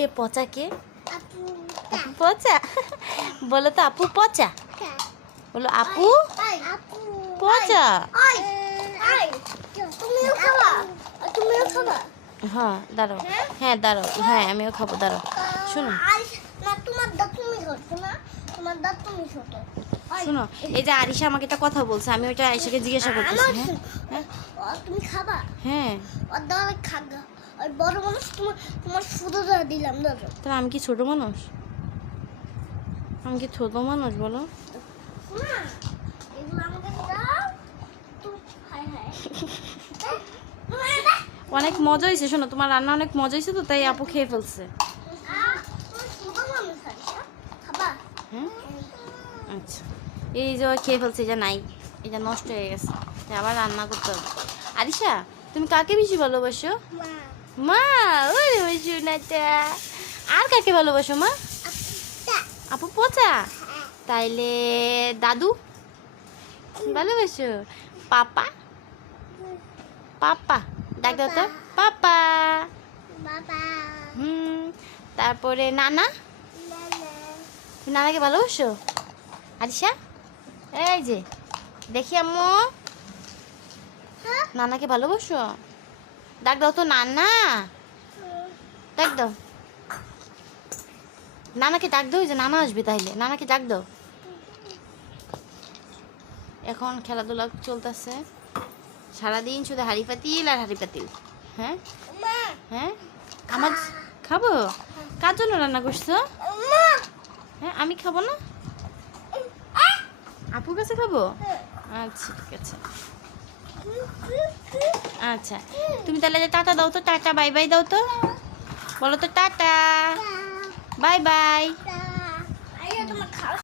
কে পচা কে? আপু পচা। বলো তো আপু পচা। বলো আপু পচা। হ্যাঁ দাঁড়াও, হ্যাঁ দাঁড়াও, হ্যাঁ আমিও খাবো, দাঁড়াও। শোনো শোনো, এই যে আরিশা আমাকে একটা কথা বলছে, আমি ওইটা আরিশাকে জিজ্ঞাসা করতেছি। হ্যাঁ তুমি খাবা? হ্যাঁ খাগা আর বড় মানুষ তোমার শুধু দিলাম দাদা। তাহলে আমি কি ছোট মানুষ? আমি কি ছোট মানুষ বলো? এগুলো আমাকে দাও। হাই হাই অনেক মজা হয়েছে, শোনো তোমার রান্না অনেক মজা হয়েছে, তো তাই আপু খেয়ে ফেলছে। হ্যাঁ আচ্ছা, এই যে খেয়ে ফেলছে, এটা নাই, এটা নষ্ট হয়ে গেছে, আবার রান্না করতে হবে। আরিশা তুমি কাকে বেশি ভালোবাসো? মা। ওই শোনাটা। আর কাকে ভালোবাসো মা? আপু পচা। তাইলে দাদু ভালোবাসো? পাপা? পাপা ডাক দাও তো, পাপা। তারপরে নানা? তুমি নানাকে ভালোবাসো? আরিশা এই যে দেখি আম্মু, নানাকে ভালোবাসো? ডাক দাও তো নানা, ডাক দাও নানাকে, ডাক দাও, যে নানা আসবে, তাইলে নানাকে ডাক দাও। এখন খেলাধুলা চলতেছে, সারাদিন শুধু হাঁড়ি পাতিল আর হাঁড়ি পাতিল। হ্যাঁ হ্যাঁ আমার খাবো? কার জন্য রান্না করছো? হ্যাঁ আমি খাবো না, আপুর কাছে খাবো। আচ্ছা ঠিক আছে, আচ্ছা তুমি তাহলে টাটা দাও তো, টাটা বাই বাই দাও তো, বলো তো টাটা বাই বাই।